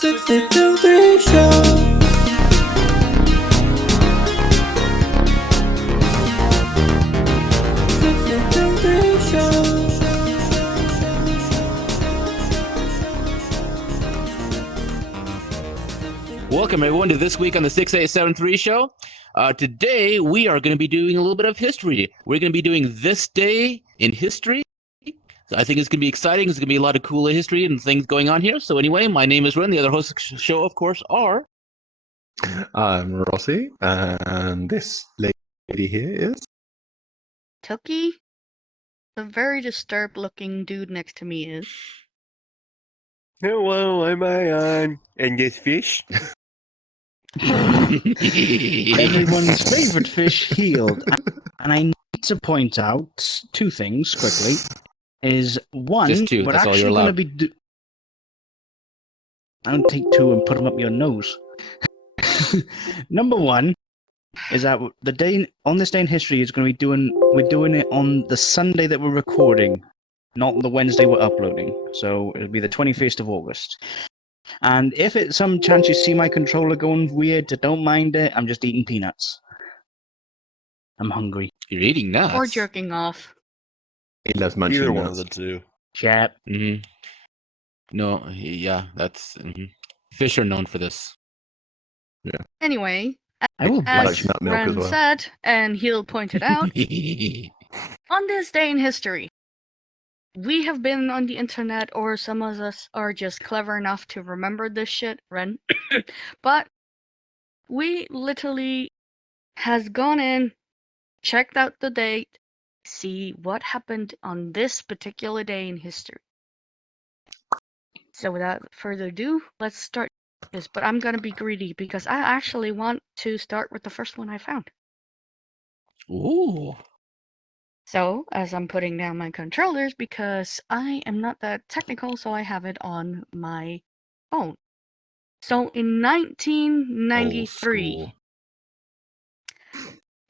683 Show. Welcome, everyone, to This Week on the 6873 Show. Today, we are going to be doing a little bit of history. We're going to be doing This Day in History. So I think it's going to be exciting. There's going to be a lot of cool history and things going on here. So anyway, my name is Ren. The other hosts of the show, of course, are... I'm Rossi, and this lady here is... Tookie? The very disturbed-looking dude next to me is... Hello, I'm Ion. And this fish? Everyone's favourite fish, healed. And I need to point out two things quickly. Is one, Just two, we're that's all you're actually going to allowed. be... I'll take two and put them up your nose. Number one is that the day on this day in history is going to be we're doing it on the Sunday that we're recording, not the Wednesday we're uploading. So it'll be the 21st of August. And if it's some chance you see my controller going weird, don't mind it. I'm just eating peanuts. I'm hungry. You're eating nuts. Or jerking off. He loves munching Either nuts. one of the two. Chat. Mm-hmm. No, yeah, that's... Fish are known for this. Anyway, I will as like nut milk as Ren well. said, and Heel pointed out, on this day in history, we have been on the internet, or some of us are just clever enough to remember this shit, Ren. But we literally has gone in, checked out the date, see what happened on this particular day in history. So without further ado, let's start this. But I'm gonna be greedy because I actually want to start with the first one I found. Ooh. So, as I'm putting down my controllers, because I am not that technical, so I have it on my phone. So, in 1993, Old school.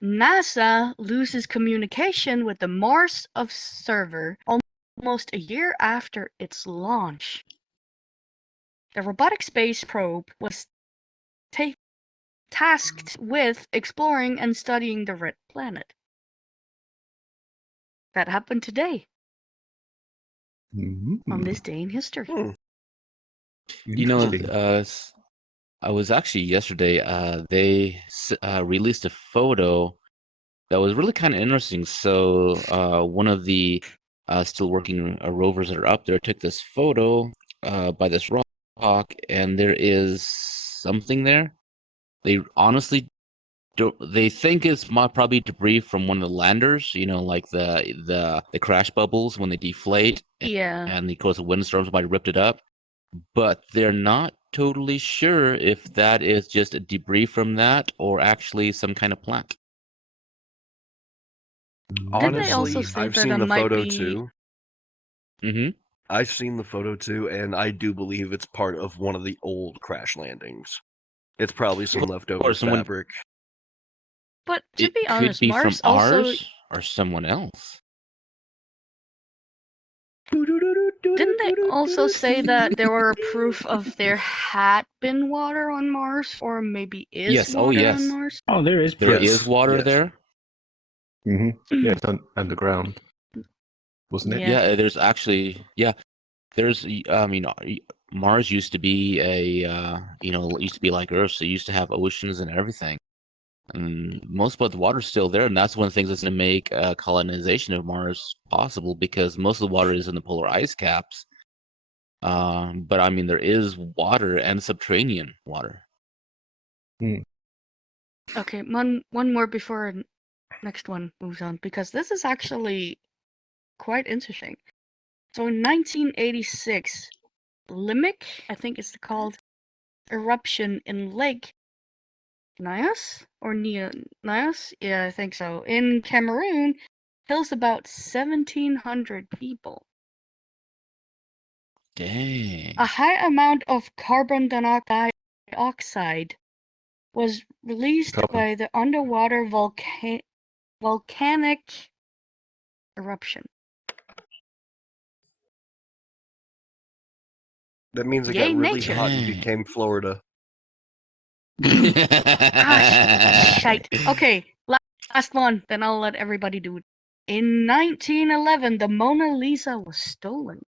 NASA loses communication with the Mars server almost a year after its launch. The robotic space probe was tasked with exploring and studying the Red Planet. That happened today, on this day in history. You know, Interesting. I was actually yesterday, they released a photo that was really kind of interesting. So one of the still working rovers that are up there took this photo by this rock, and there is something there. They honestly don't. They think it's probably debris from one of the landers. You know, like the crash bubbles when they deflate. Yeah. And because of windstorms might have ripped it up. But they're not totally sure if that is just a debris from that or actually some kind of plant. Didn't they also Honestly, say I've that seen it the might photo be- too. Mm-hmm. I've seen the photo too, and I do believe it's part of one of the old crash landings. It's probably some leftover or someone- fabric. But to It be honest, could be Mars from also ours or someone else. didn't they also say that there were proof of there had been water on Mars, or maybe is Yes, water oh, yes. on Mars? Oh, there is. There is Yes, water yes. there. Yeah, it's underground, wasn't it? Yeah. Yeah, there's actually there's I mean Mars used to be a it used to be like Earth, so it used to have oceans and everything. And most of the water's still there, and that's one of the things that's going to make colonization of Mars possible, because most of the water is in the polar ice caps. But I mean, there is water and subterranean water. Okay, one more before next one moves on, because this is actually quite interesting. So in 1986, Limerick, I think it's called, eruption in Lake Nyos or Nyos? Yeah, I think so. In Cameroon, kills about 1,700 people. Dang. A high amount of carbon dioxide was released Carbon. by the underwater volcanic eruption. That means it Yay, got really nature. hot and Dang. became Florida. Shite. Okay, last one. Then I'll let everybody do it. In 1911, the Mona Lisa was stolen.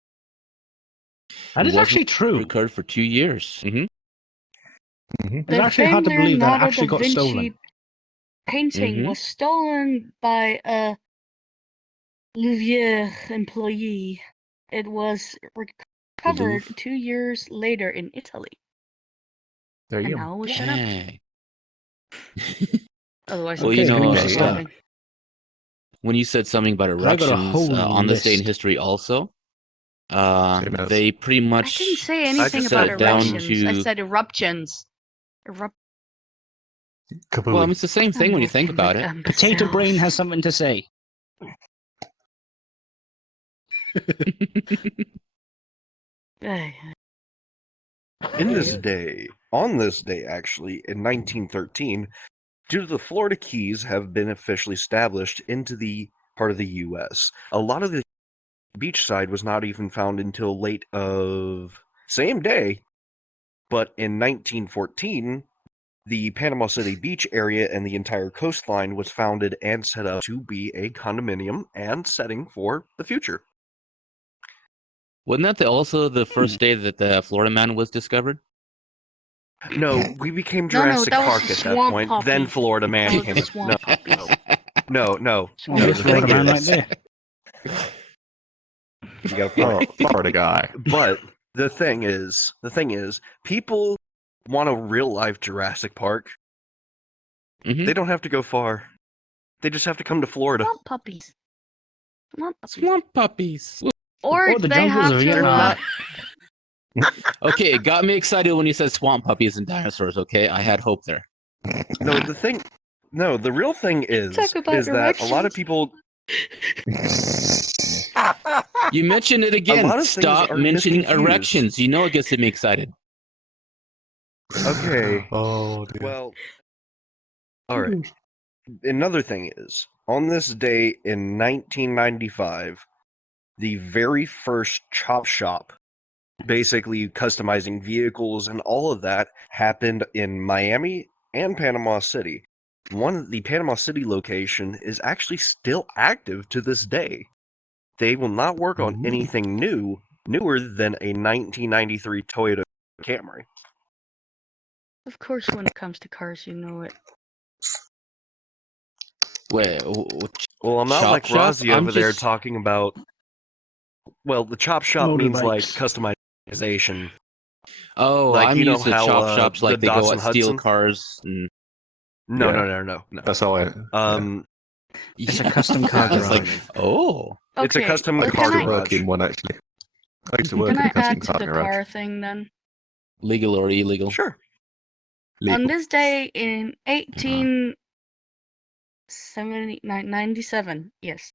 That is Wasn't actually true. recovered for 2 years. Mhm. It's actually hard to famed believe that Leonardo actually da got stolen. Vinci painting Mhm. was stolen by a Louvre employee. It was recovered Louvre? 2 years later in Italy. There And you go. now we'll shut up. Dang. Otherwise, Well, I'm you just gonna know, keep yeah. talking. when you said something about I got a erections whole on this day in list. history, also, Same as- they pretty I much didn't say anything just about said down erections. I to. said eruptions. Well, I mean, Kabooey. it's the same thing when you think about it. Potato Brain has something to say. On this day, actually, in 1913, due to the Florida Keys have been officially established into the part of the U.S., a lot of the beachside was not even found until late of same day, but in 1914, the Panama City Beach area and the entire coastline was founded and set up to be a condominium and setting for the future. Wasn't that also the first day that the Florida Man was discovered? No, we became No, Jurassic that was Park the at that swamp point. puppies. Then Florida We Man call it came. the swamp puppies. No. Oh, The there's thing Florida Man right is, there. you got a point. Florida guy. But the thing is, people want a real life Jurassic Park. Mhm. They don't have to go far. They just have to come to Florida. Swamp puppies. Swamp puppies. Swamp puppies. Or Or the they jungles have of to. Vietnam. Okay, it got me excited when you said swamp puppies and dinosaurs. Okay, I had hope there. The real thing is Talk about that a lot of erections. people. You mentioned it again. lot of things Stop are mentioning misconfused. erections. You know it gets me excited. Okay. Oh, dear. Well, all right. Another thing is, on this day in 1995, the very first chop shop, basically customizing vehicles and all of that, happened in Miami and Panama City. The Panama City location is actually still active to this day. They will not work on Ooh. anything newer than a 1993 Toyota Camry. Of course, when it comes to cars, you know it. Wait, Well, I'm not Chop like shop? Rozzy I'm over there just- talking about. Well, the chop shop means like Motorbikes. customization. oh, like, I'm you know used to how, chop shops the like they go Datsun at steal Hudson? cars. And, No, Yeah. no. That's how I. It's a Yeah. custom car I was like, garage. oh, It's a Okay, custom well, I car used to can I, work in one, actually. I used to work can in a I custom add to car the garage. car thing then? legal or illegal? Sure. On Legal. this day in 1897, yes,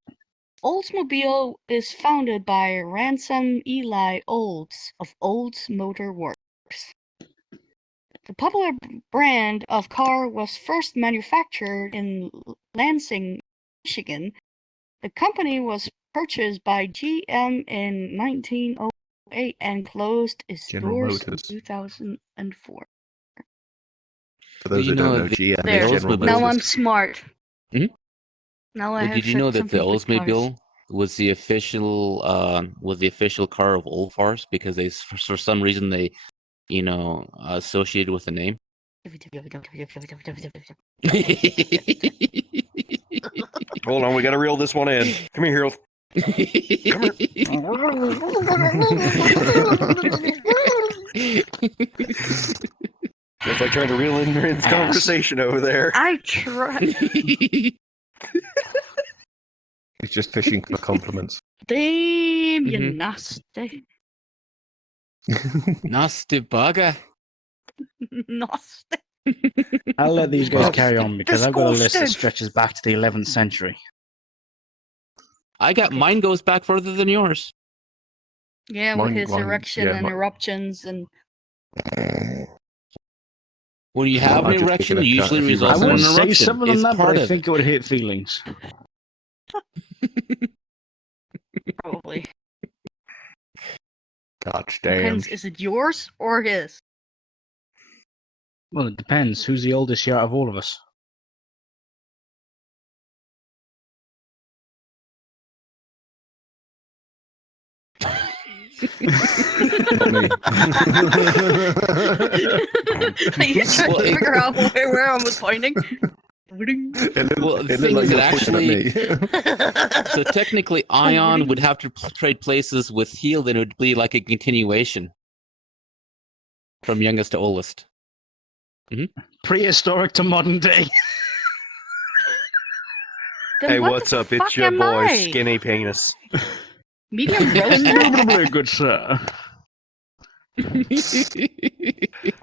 Oldsmobile is founded by Ransom Eli Olds of Olds Motor Works. The popular brand of car was first manufactured in Lansing, Michigan. The company was purchased by GM in 1908 and closed its General doors Motors. in 2004. For those You who don't know, know, the GM There. is General Oldsmobile- Motors. Now I'm smart. Mhm. Now I Well, have did you said know that the something with cars. Oldsmobile was the official car of Old Farce because they for some reason they associated with the name. Hold on, we gotta reel this one in. Come here, Harold. It's like trying to reel in Rin's Ass. conversation over there. I try. He's just fishing for compliments. Damn, you Mhm. nasty. Nasty bugger. Nasty. I'll let these guys Well, carry on because I've got a list that disgusting. stretches back to the 11th century. I got Okay. mine goes back further than yours. Yeah, with Mine- his mine- erection yeah, and mi- eruptions and When you have I'm an just erection, thinking it of usually a few results I in would an references. say eruption. some of them It's that, but part I of think it would hurt feelings. probably. God damn. Depends, is it yours or his? Well, it depends. Who's the oldest here out of all of us? Not me. Are you trying Well, to figure out where I was pointing? Well, the It thing looked is, like it you're pointing at me. so technically, Ion would have to trade places with Heal, then it would be like a continuation from youngest to oldest. Prehistoric to modern day. Then Hey, what what's the up? fuck It's your am boy, I? Skinny Penis. Medium roasted? Indubitably, good sir.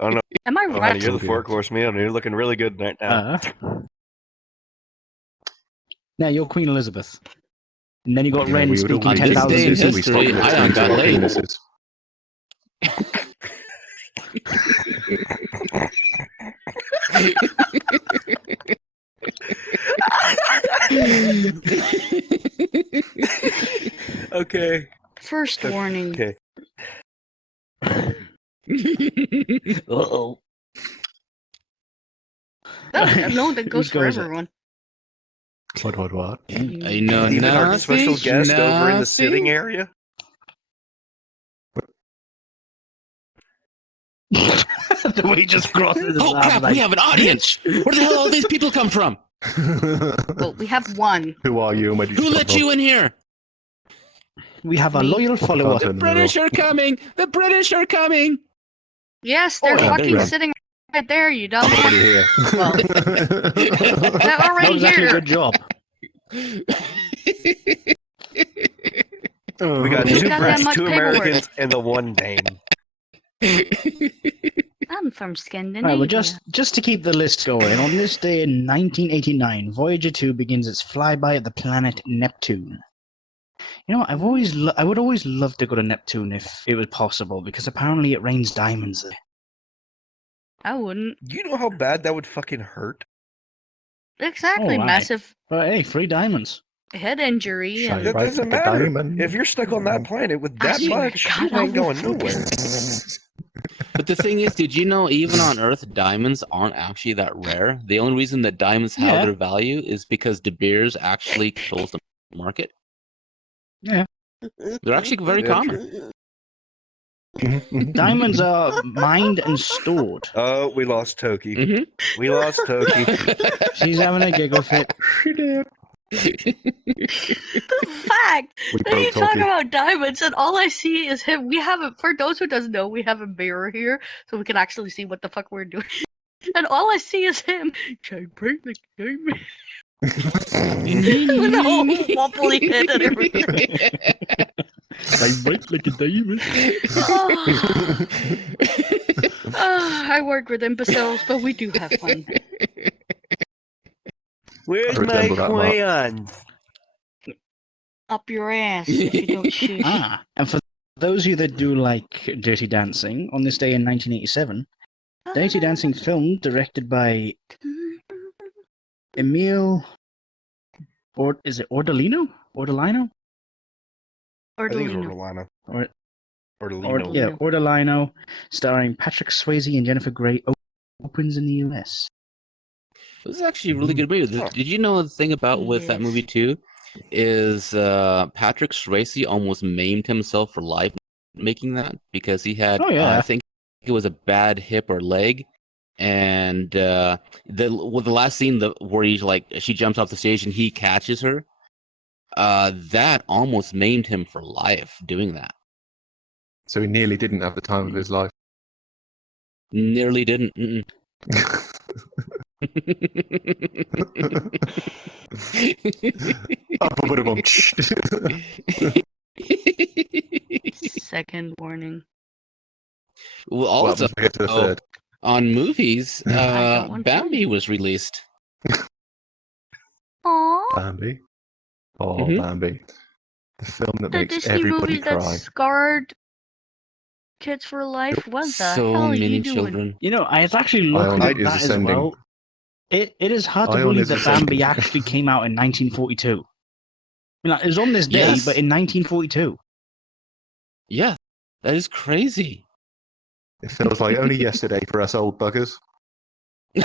Oh no, Am I oh, honey, right? you're the four-course meal, and you're looking really good right now. Now you're Queen Elizabeth. And then you got Yeah, Ren we would all speaking On be this 10,000 day in penises, we history, swap Ion into got our laid. penises. Okay. First warning. Okay. Uh-oh. No, that goes Whose for go is it? everyone. What? I know Even our nothing, special guest over in the sitting nothing. area. The way he just crosses his Oh arms crap! like, We have an audience. Where the hell all these people come from? Well, we have one. Who are you and where did Who you let come you in here? we have a Me. loyal follower. Can't The British are coming. The British are coming. Yes, they're Oh, yeah, fucking there. sitting right there, you dumb. from? Already here. Well, they're That already was actually a here. good job. We got Who's two got that Brits, much two paperwork? Americans, and the one Dane. I'm from Scandinavia. Right, well, just to keep the list going, on this day in 1989, Voyager 2 begins its flyby of the planet Neptune. You know, I would always love to go to Neptune if it was possible, because apparently it rains diamonds there. I wouldn't. You know how bad that would fucking hurt? Exactly, Alright. massive But hey, free diamonds. head injury. Shine And That right doesn't like a matter. diamond. If you're stuck on that planet with I that swear to much, God, you I ain't will going fucking- nowhere. But the thing is, did you know even on Earth, diamonds aren't actually that rare? The only reason that diamonds have Yeah. their value is because De Beers actually controls the market. Yeah. They're actually very Yeah, common. Diamonds are mined and stored. Oh, we lost Toki. Mhm. We lost Toki. She's having a giggle fit. the fact We that you broke talk Toki. about diamonds and all I see is him. We have a, for those who doesn't know, we have a mirror here so we can actually see what the fuck we're doing. And all I see is him. Shine bright like a diamond. With the whole wobbly head and everything. I'm bright like a diamond. I work with imbeciles, but we do have fun. Where's I my remember that, Mark. crayons? Up your ass if you don't shoot. And for those of you that do like Dirty Dancing, on this day in 1987, Dirty Dancing film directed by Emil, or is it Ordolino? Ordolino? I think it's Ordolino. Ortolano. Or Ortolino. yeah, Ordolino, starring Patrick Swayze and Jennifer Grey, opens in the US. This is actually a really good movie. Huh. Did you know the thing about with that Yes. movie too is Patrick Swayze almost maimed himself for life making that because he had Oh, yeah. I think it was a bad hip or leg, and the last scene where she jumps off the stage and he catches her, that almost maimed him for life doing that. So he nearly didn't have the time of his life. Nearly didn't. Mm-mm. Second warning. Well, Well, also we get to the third. on movies, I don't want to. Bambi was released. Aww. Bambi. Oh, Mhm. Bambi. The film that The makes Disney everybody movie that cry. scarred kids for life. What the So hell are many you doing? children. You know, I was actually looking Ion at is that as ascending. well. It is hard to Ion believe is that ascending. Bambi actually came out in 1942. I mean, like, it was on this day, Yes. but in 1942. Yeah, That is crazy. It feels like only yesterday for us old buggers. I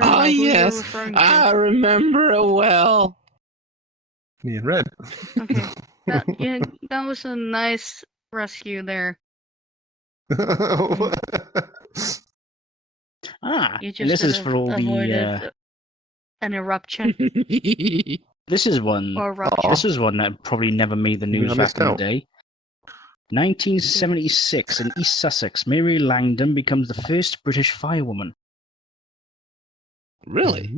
don't Oh know who you're yes, referring to. I remember it well. Me and Red. Okay. That was a nice rescue there. Ah, You and just this is for all avoided an eruption this is one. or Aw. rupture. This was one that probably never made the You mean news I back missed in the out? day. 1976 in East Sussex, Mary Langdon becomes the first British firewoman. Really?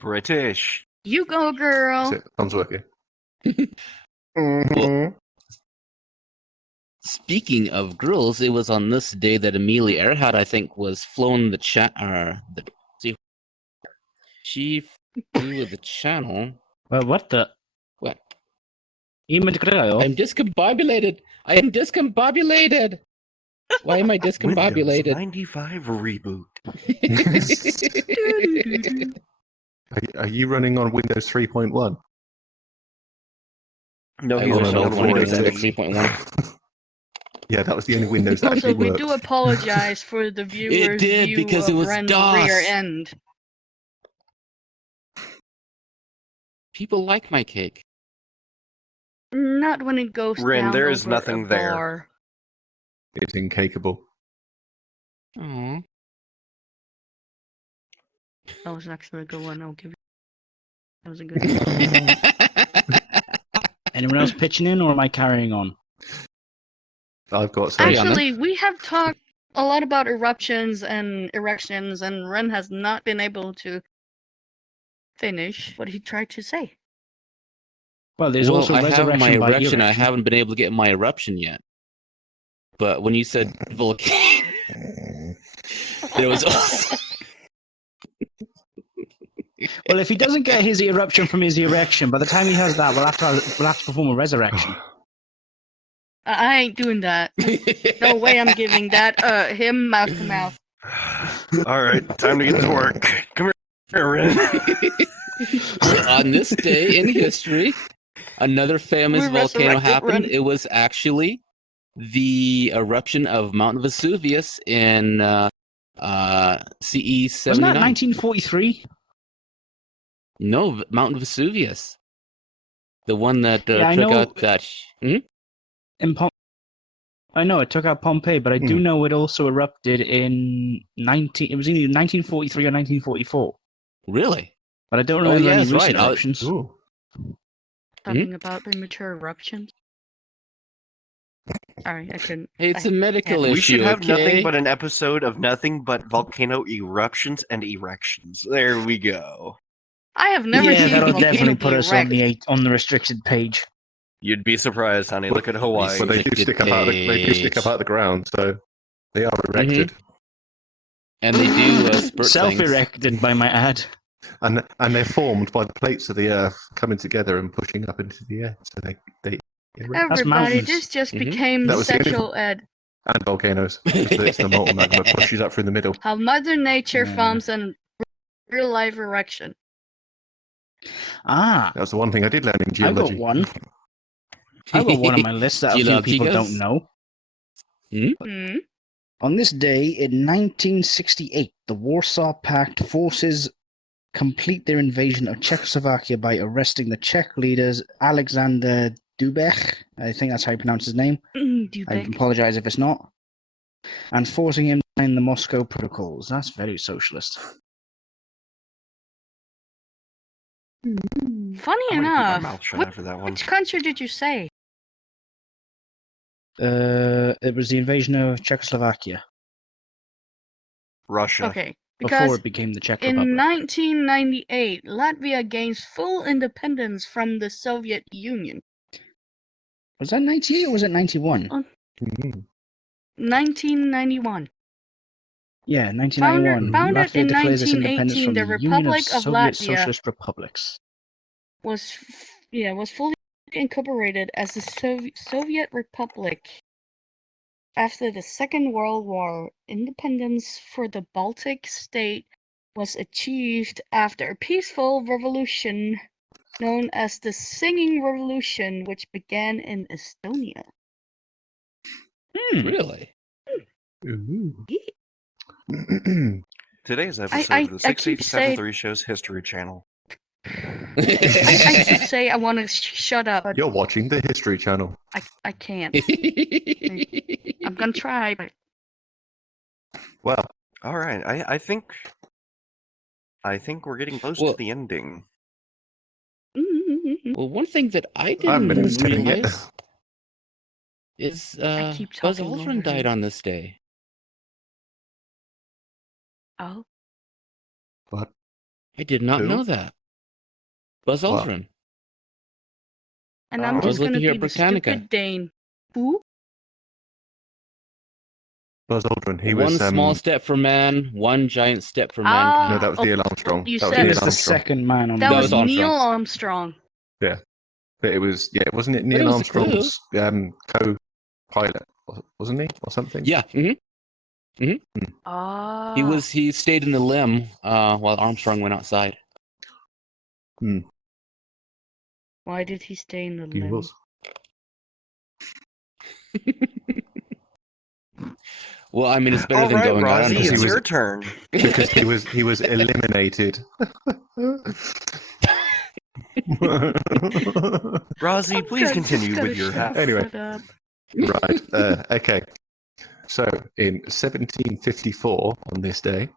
British. You go, girl. That's it. Thumbs working. Well, speaking of girls, it was on this day that Amelia Earhart, I think, was flown the she flew the channel. Well, what the? What? I'm I'm discombobulated. I am discombobulated. Why am I Windows discombobulated? 95 reboot. Are you running on Windows 3.1? No, I he's will running show on Windows 486. 3.1. Yeah, that was the only Windows that Also, actually we worked. do apologize for the viewers' did, view because of it was Ren's DOS. rear end. People like my cake. Not when it goes Ren, down there is over nothing a there. bar. It's incapable. Aww. That was actually a good one. I'll give you. That was a good one. Anyone else pitching in, or am I carrying on? I've got some. Carry on, then. Actually, we have talked a lot about eruptions and erections, and Ren has not been able to finish what he tried to say. Well, there's Well, also I have resurrection my by erection. I erection. haven't been able to get my eruption yet. But when you said volcano, there was also... Well, if he doesn't get his eruption from his erection, by the time he has that, we'll have to perform a resurrection. I ain't doing that. No way I'm giving that him mouth to mouth. All right, time to get to work. Come here, Ren. On this day in history, another famous We volcano resurrected happened. Ren. It was actually the eruption of Mount Vesuvius in CE 79. Wasn't that 1943? No, Mount Vesuvius. The one that Yeah, I took know- out that... I know it took out Pompeii, but I do know it also erupted in It was either 1943 or 1944, Really? but I don't Oh, remember yeah, any that's recent right. eruptions. Ooh. Talking about premature eruptions. Sorry, I couldn't. Hey, it's a medical issue, We should have okay? nothing but an episode of nothing but volcano eruptions and erections. There we go. I have never Yeah, seen a that'll volcano definitely be put us on erect. the restricted page. You'd be surprised, honey. Look at Hawaii. But they do stick up out of the ground, so they are erected. And they do spurt things. Self-erected, by my ad. And they're formed by the plates of the Earth coming together and pushing up into the air. So they erect. That's Everybody, mountains. this just Mhm. became That was the only- sexual ed. And volcanoes. It's the molten magma pushes up through the middle. How Mother Nature Yeah. forms an real life erection. Ah, That was the one thing I did learn in I got geology. one. I got one on my list that a few people don't know. Hmm? On this day in 1968, the Warsaw Pact forces complete their invasion of Czechoslovakia by arresting the Czech leaders Alexander Dubek, I think that's how you pronounce his name. I Dubek. apologize if it's not. And forcing him to sign the Moscow Protocols. That's very socialist. Funny I'm gonna keep my enough, mouth shut after that one. which country did you say? It was the invasion of Czechoslovakia Russia. Okay, before because it became the Czech in Republic. 1998, Latvia gains full independence from the Soviet Union. Was that 98 or was it 91? Mhm. 1991. Yeah, 1991. Founded Latvia in declares its independence 1918, from the the Union of Republic of Soviet Latvia Socialist Republics. was fully incorporated as a Soviet Republic after the Second World War. Independence for the Baltic state was achieved after a peaceful revolution known as the Singing Revolution, which began in Estonia. Really? Ooh. Today's episode I of the keep 6873 Show's History Channel. I keep saying I want to shut up, but You're watching the History Channel. I can't. I'm gonna try, but Well, All right, I think we're getting close Well- to the ending. Well, one thing that I I haven't been didn't entertaining it. realize is I keep Buzz talking Aldrin over died him. on this day. oh, What? I did not Who? know that. Buzz What? Aldrin. and Oh. I'm I was just gonna looking here be at the Britannica. stupid Dane. Who? Buzz Aldrin. He One was. small step for man, one giant step for No, mankind. that was Neil Armstrong. you That was said- He Neil was the Armstrong. second man on That the That was was moon. Neil Armstrong. Armstrong. But it was, wasn't it But Neil it was a clue. Armstrong's co-pilot, wasn't he, or something? Yeah. Ah. He stayed in the limb while Armstrong went outside. Why did he stay in the He limb? was. Well, I mean, it's better All than right, going out on Rosie, the he it's was- your turn. Because he was eliminated. Rosie, I'm please just continue gonna with your shut half. Anyway. up. Right. Okay. So, in 1754, on this day,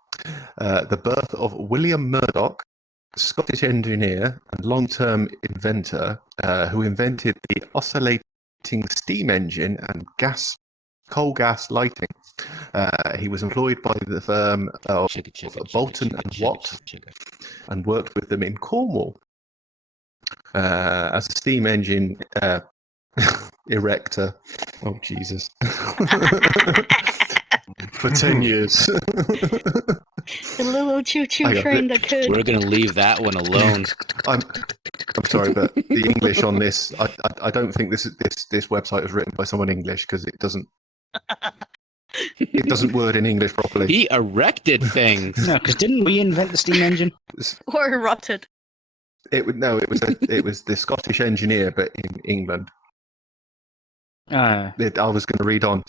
the birth of William Murdoch, Scottish engineer and long-term inventor, who invented the oscillating steam engine and coal gas lighting. He was employed by the firm of Bolton and Watt and worked with them in Cornwall as a steam engine erector. Oh, Jesus. For 10 years. The little choo-choo I got train it. that could. We're gonna leave that one alone. I'm sorry, but the English on this, I don't think this website was written by someone English because it doesn't word in English properly. He erected things. No, because didn't we invent the steam engine? Or rotted. It was the Scottish engineer, but in England. I was going to read on.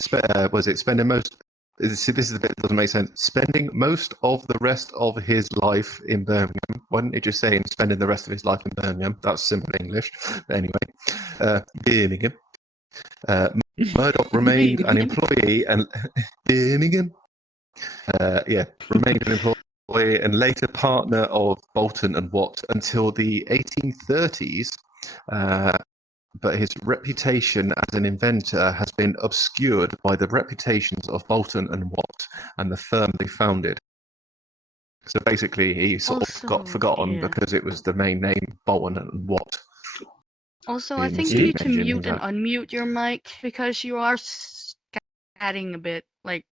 Was it spending most? See, this is the bit that doesn't make sense. Spending most of the rest of his life in Birmingham. Why didn't it just say spending the rest of his life in Birmingham? That's simple English. But anyway, Birmingham. Murdoch remained an employee and Birmingham. Remained an employee and later partner of Bolton and Watt until the 1830s. But his reputation as an inventor has been obscured by the reputations of Bolton and Watt and the firm they founded. So basically, he sort of got Also, forgotten yeah. because it was the main name, Bolton and Watt. Also, I in think the you need steam to engine mute and that- unmute your mic because you are scatting a bit. Like,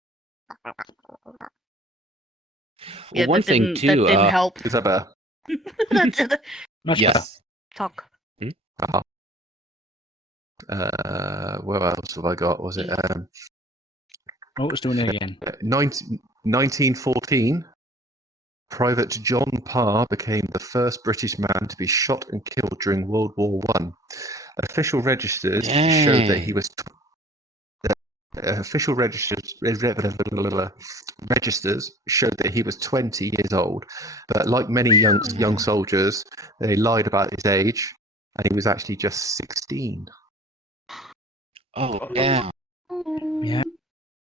Well, one thing that too. didn't help. Is that better? That didn't Much Yes. talk. What else have I got? Was it Oh, it's doing it again. 1914? Private John Parr became the first British man to be shot and killed during World War One. Official registers showed that he was. Official registers showed that he was 20 years old, but like many young soldiers, they lied about his age, and he was actually just 16. Oh yeah. Yeah.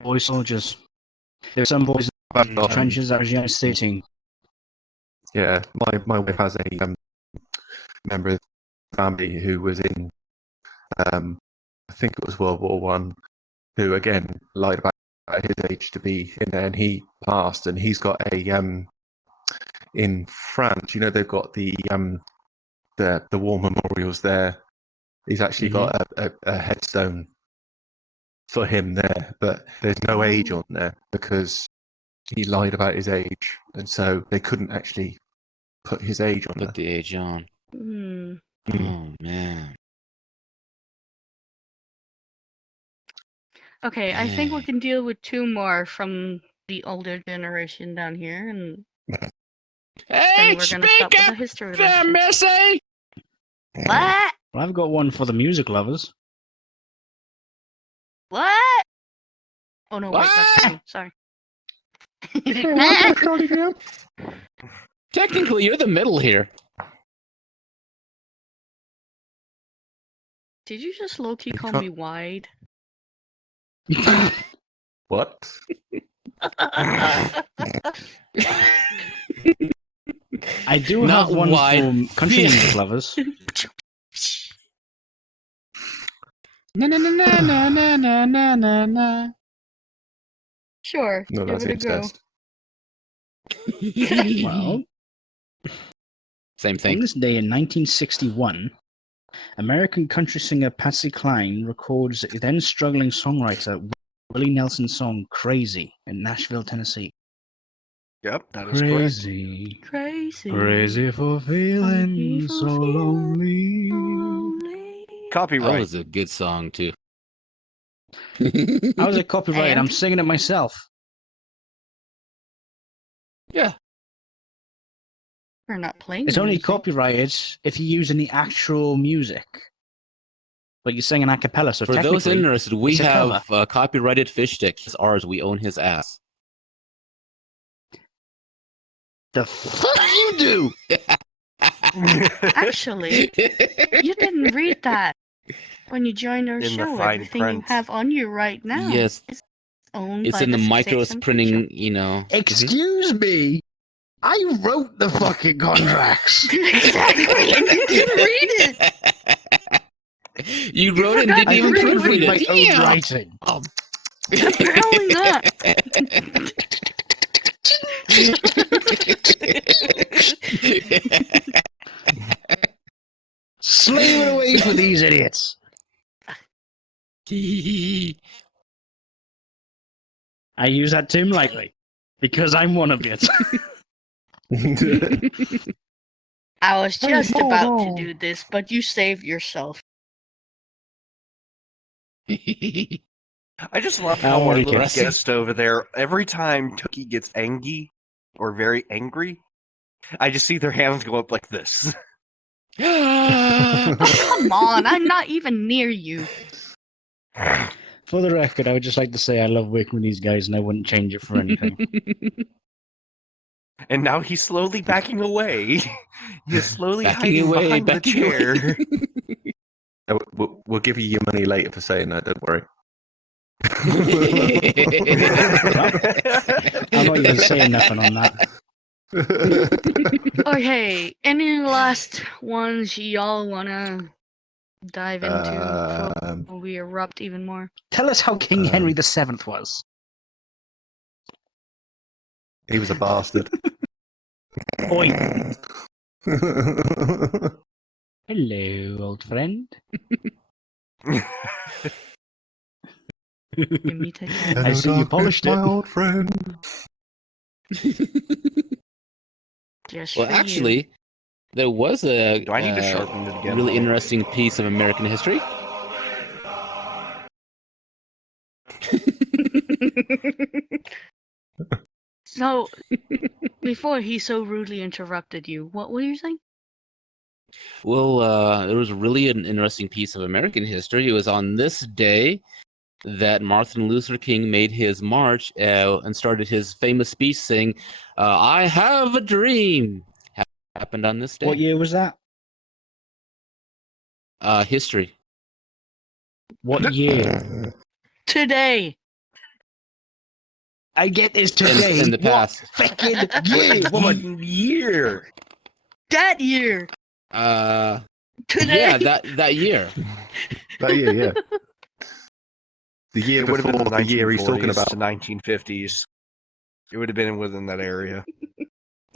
Boy soldiers. There were some boys in the trenches that was just 13. Yeah, my wife has a member of the family who was in, I think it was World War One, who again lied about his age to be in there, and he passed, and he's got a in France. You know, they've got the war memorials there. He's actually got a headstone for him there, but there's no age on there because he lied about his age, and so they couldn't actually put his age on there. Put the age on. Hmm. Oh man. Okay, I think we Dang. can deal with two more from the older generation down here, and then Hey, we're gonna speak stop with the up history there, lesson. Missy. What? Well, I've got one for the music lovers. What? Oh no, wait, that's What? me. Sorry. Technically, you're the middle here. Did you just low-key You call can't- me wide? What? I do Not have one wide. for country music lovers. Na na na na na na na na na na. Sure, No, give that's it a go. incest. Well, Same on thing. this day in 1961, American country singer Patsy Cline records then struggling songwriter Willie Nelson's song "Crazy" in Nashville, Tennessee. Yep, that is correct. Crazy, Crazy. crazy for feeling so lonely. lonely. That Copyright. was a good song too. How is it copyrighted? And- I'm singing it myself. Yeah. We're not playing. It's the only music. copyrighted if you're using the actual music. But you're singing a cappella, so For those technically, interested, we it's a cover. have a copyrighted fish stick. It's ours. We own his ass. the fuck you do? Actually, you didn't read that when you joined our In the show. fine Everything print. you have on you right now Yes, is owned it's by in the 6 micros and printing. You know. Excuse me. I wrote the fucking contracts. Exactly, and you didn't read it. You wrote it and forgot didn't to even read proofread my it. own Damn. writing. Apparently not. Slave it away for these idiots. I use that term lightly because I'm one of it. I was just hold about to on. do this, but you saved yourself. I just love Oh, how our okay. little guest over there, every time Tookie gets angry or very angry, I just see their hands go up like this. Oh, come on, I'm not even near you. For the record, I would just like to say I love working with these guys and I wouldn't change it for anything. And now he's slowly backing away. He's slowly Backing hiding away, behind the backing away. chair. We'll give you your money later for saying that. Don't worry. I'm not even saying nothing on that. Okay, any last ones y'all wanna dive into before we erupt even more? Tell us how King Henry VII was. He was a bastard. Oi. Hello, old friend. You meet again. I see you polished my it. old friend. Just Well, for you. actually, there was a Do I need to sharpen it again? really interesting piece of American history. So, before he so rudely interrupted you, what were you saying? Well, there was really an interesting piece of American history. It was on this day that Martin Luther King made his march and started his famous speech saying, "I have a dream." Happened on this day. What year was that? History. What year? Today. I get this today. In the past. What fucking year? What year? That year. Today. Yeah, that year. That year, yeah. The year It would have been before the the year he's talking 1940s about. to 1950s. It would have been within that area.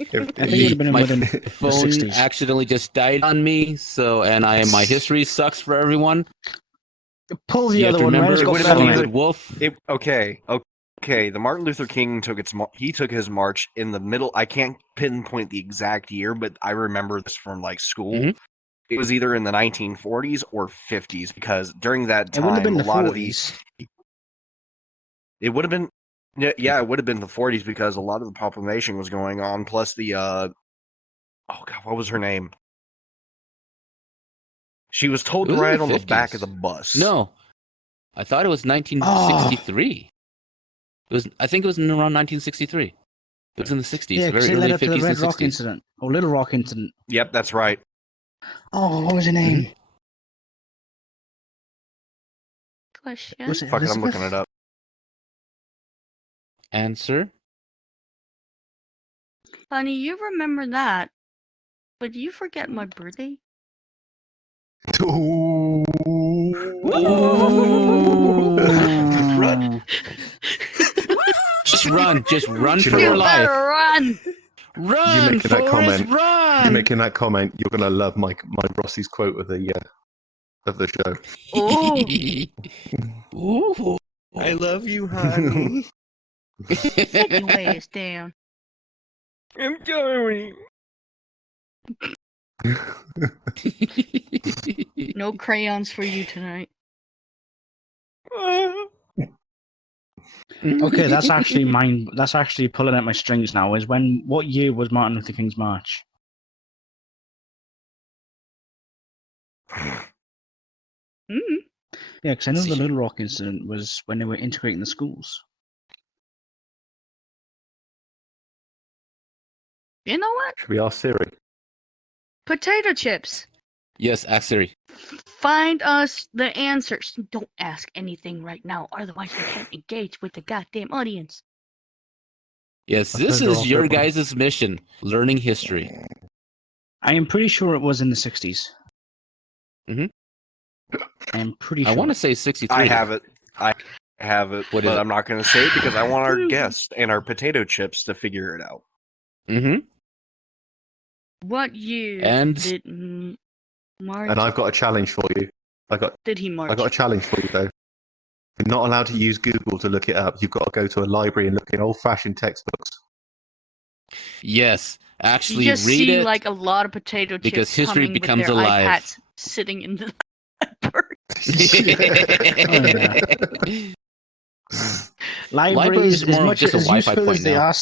I think it would have been My within the phone 60s. accidentally just died on me, so my history sucks for everyone. Pull the You have other to one. remember, Where's it got would've fell been on either- it? Wolf. Okay. The Martin Luther King took his march in the middle. I can't pinpoint the exact year, but I remember this from like school. Mhm. It was either in the 1940s or 50s because during that It wouldn't have time, been a the lot 40s. it would have been yeah, it would have been the 40s because a lot of the proclamation was going on. Plus the oh god, what was her name? She was told It to was in ride the on the back 50s. of the bus. No, I thought it was 1963. I think it was in around 1963. It was in the 60s, Yeah, because very it led early up to the 50s Red and Rock 60s. incident or Little Rock incident. Yep, that's right. Oh, what was her name? Question. Was it Fuck it, I'm Elizabeth? looking it up. Answer? Honey, you remember that, but you forget my birthday? Ooh. Run! Just run Do for you your know what? life. Better run! You Run, making that Forrest, comment? You run! making that comment? You're gonna love my Rossi's quote of the show. Oh, Ooh. I love you, honey. take your ways down. I'm sorry. No crayons for you tonight. Okay, that's actually mine. That's actually pulling at my strings now. What year was Martin Luther King's march? Mm. Yeah, because I know the Little Rock incident was when they were integrating the schools. You know what? Should we ask Siri? Potato chips. Yes, ask Siri. Find us the answers. Don't ask anything right now, otherwise we can't engage with the goddamn audience. Yes, I this turned her is off, your don't worry. guys' mission, learning history. I am pretty sure it was in the 60s. Mhm. I am pretty I sure. want to say 63. I have it. I have it, What is but it? I'm not going to say it because I want our guests and our potato chips to figure it out. Mm-hmm. What year And- did March? And I've got a challenge for you. Did he march? I got a challenge for you though. You're not allowed to use Google to look it up. You've got to go to a library and look in old-fashioned textbooks. Yes, You actually just read see it. like a lot of potato chips because history humming becomes with their alive. iPads sitting in the library. Libraries, more as of much just a as Wi-Fi useful point as they now.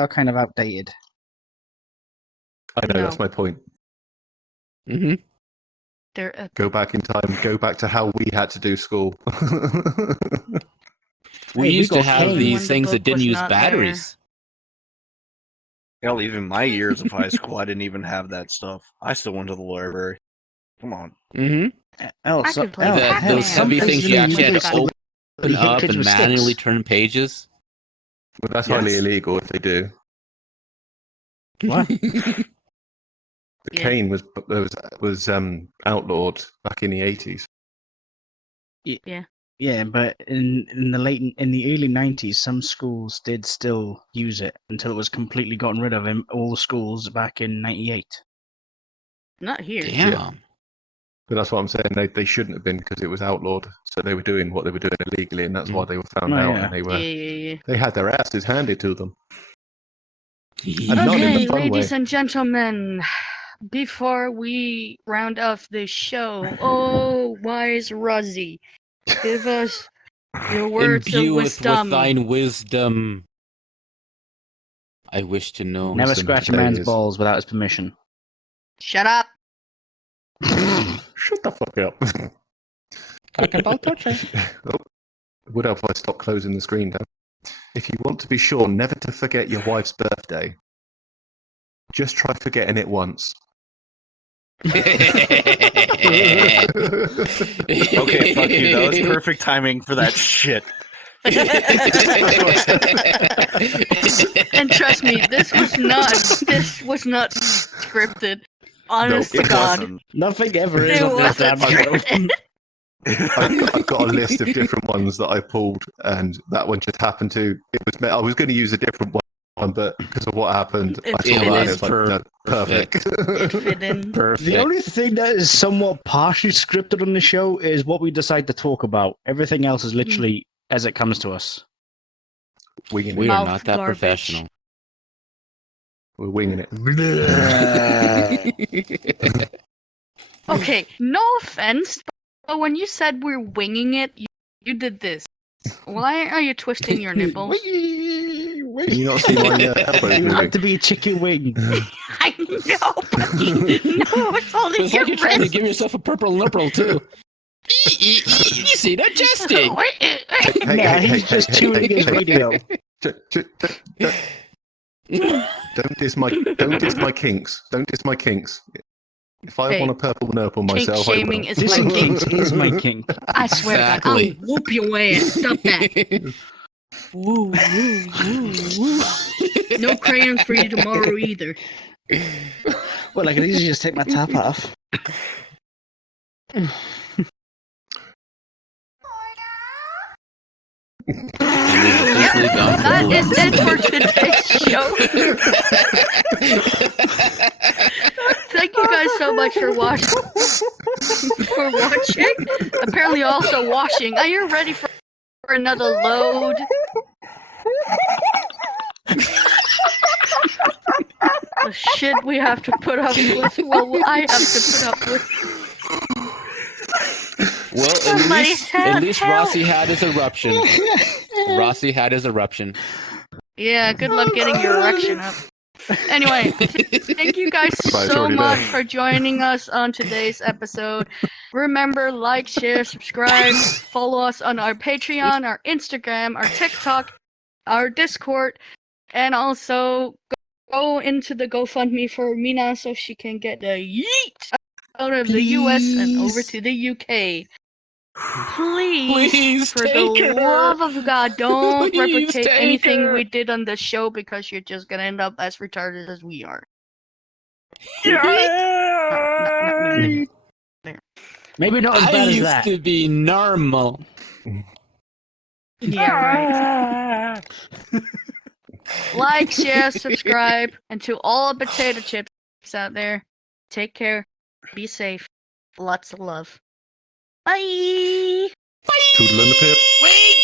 are kind of outdated. I know, No. that's my point. Mm-hmm. They're epic. Go back in time. Go back to how we had to do school. We Hey, we used to got have Kane. When these the things that book didn't was use not there. batteries. Hell, even my years of high school, I didn't even have that stuff. I still went to the library. Come on. Mm-hmm. I could play Those Pac-Man heavy with things the you actually had to Wi-Fi. open You hit up kids and with manually sticks. turn pages. Well, that's Yes. highly illegal if they do. What? The Yeah. cane was outlawed back in the 80s. Yeah, but in the early 90s, some schools did still use it until it was completely gotten rid of in all schools back in 98. Not here. Damn. But that's what I'm saying. They shouldn't have been because it was outlawed. So they were doing what they were doing illegally, and that's why they were found Oh, out. yeah. And Yeah. they had their asses handed to them. And not in Okay, the fun ladies way. and gentlemen, before we round off this show, oh, wise Rozzy, give us your words of Imbue us wisdom. with thine wisdom. I wish to know. Never Wisdom scratch a today man's is- balls without his permission. Shut up. Shut the fuck up. Would help if I stop closing the screen down. If you want to be sure never to forget your wife's birthday, just try forgetting it once. Okay, fuck you. That was perfect timing for that shit. And trust me, this was not scripted. Honest to It God. wasn't. Nothing ever is It on this wasn't damn show. scripted. I've got a list of different ones that I pulled, and that one just happened to. I was going to use a different one, but because of what happened, I It saw that and was it was like, no, perfect. It fit in. Perfect. The only thing that is somewhat partially scripted on the show is what we decide to talk about. Everything else is literally as it comes to us. Winging We it. are Mouth not that garbage. professional. We're winging it. Okay, no offense, but when you said we're winging it, you did this. Why are you twisting your nipples? Wee, Can you not see my elbows You moving? have to be a chicken wing. I know, Bucky. No, it's only It's your like you're trying to wrist. give yourself a purple nipple too. You see, not jesting. Nah, he's just tuning his radio. Don't diss my kinks. Don't diss my kinks. If I Hey, want a purple nipple kink myself, I shaming will. is This my in kink. kink is my kink. I swear to God, Exactly. I'll whoop your ass. Stop that. Woo, woo, woo, woo. No crayons for you tomorrow either. Well, I can easily just take my top off. Officially gone That full is it for episode. today's show. Thank you guys so much for watching. Apparently also washing. Are you ready for another load? The shit we have to put up with. Well, I have to put up with. Well, Somebody at least help. Rossi had his eruption. Rossi had his eruption. Yeah, good luck getting your erection up. Anyway, thank you guys Right, so already much there. for joining us on today's episode. Remember, like, share, subscribe, follow us on our Patreon, our Instagram, our TikTok, our Discord, and also go into the GoFundMe for Mina so she can get the yeet out of the US and over to the UK. Please, for the take her. love of God, don't Please replicate take anything her. we did on the show because you're just gonna end up as retarded as we are. Maybe not as I bad as used that. to be normal. Yeah, right. Like, share, subscribe, and to all potato chips out there, take care, be safe, lots of love. Bye! Toodle and the pip. Wait.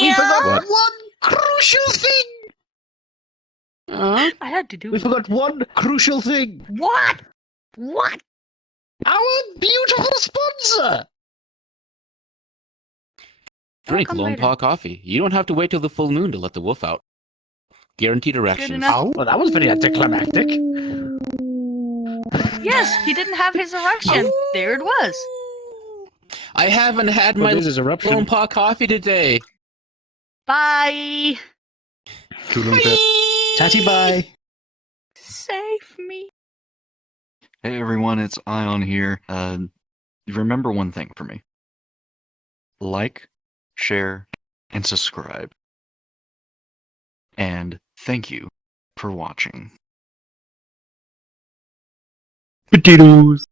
We forgot What? one crucial thing. Huh? I had to do We it. forgot one crucial thing. What? What? Our beautiful sponsor. Drink come Lone later. Paw coffee. You don't have to wait till the full moon to let the wolf out. Guaranteed erections. enough. Well, that was very anticlimactic. Yes, he didn't have his erection. There it was. I haven't had Well, my this is Lone eruption. Paw coffee today. Bye. Toodle and the pip. Tatty bye. Save me. Hey everyone, it's Ion here. Remember one thing for me. Like, share, and subscribe. And thank you for watching. Potatoes!